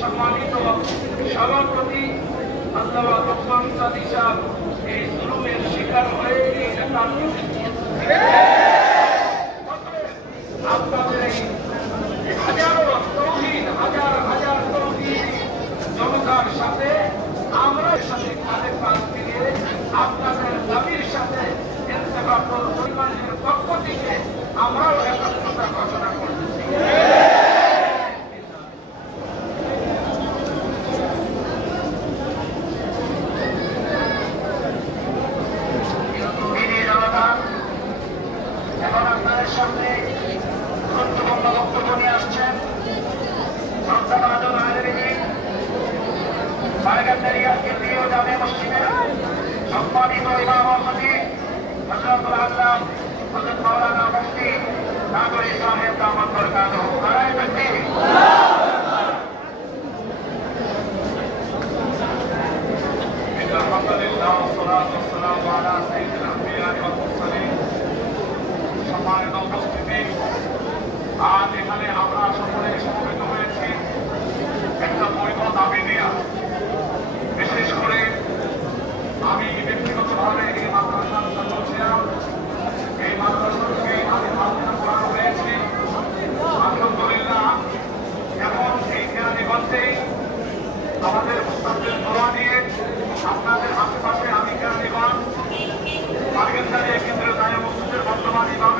সম্মানিত সভাপতি আল্লামা লোকমান সাদি সাহেব এই জুলুমের শিকার হয়ে এই আপনাদের এই হাজারো তৌহিদ হাজার হাজার তৌহিদ জনতার সাথে আমরা সাথে কাঁধে কাঁধ মিলিয়ে আপনাদের দাবির সাথে ইন্তেফাতুল পরিবারের পক্ষ থেকে আমরাও একাত্মতা ঘোষণা করতেছি। এখন আপনাদের সামনে গুরুত্বপূর্ণ বক্তব্য নিয়ে আসছেন কেন্দ্রীয় জামে মসজিদের সম্মানিত ইমাম ও খতিব হযরতুল আল্লাহ হযরত মাওলানা মুফতি নাগরী সাহেব দামাত বরকাতুহু নারায়ে তাকবীর। আলহামদুলিল্লাহ ওয়াসসালাতু ওয়াসসালামু আলা সাইয়্যিদিল আম্বিয়া ওয়াল মুরসালিন। সম্মানিত উপস্থিতি, আজ এখানে আমরা সকলে সমবেত হয়েছি একটা বৈধ দাবি নিয়ে। বিশেষ করে আমি ব্যক্তিগতভাবে এই মাদ্রাসার ছাত্র ছিলাম, এই মাদ্রাসা থেকে আমি মাদ্রাসা পড়ানো হয়েছি। আলহামদুলিল্লাহ এখন এই কেরানীগঞ্জেই আমাদের উস্তাদের দোয়া নিয়ে আপনাদের আশেপাশে আমি কেরানীগঞ্জ কেন্দ্রীয় জামে মসজিদের বর্তমান ইমাম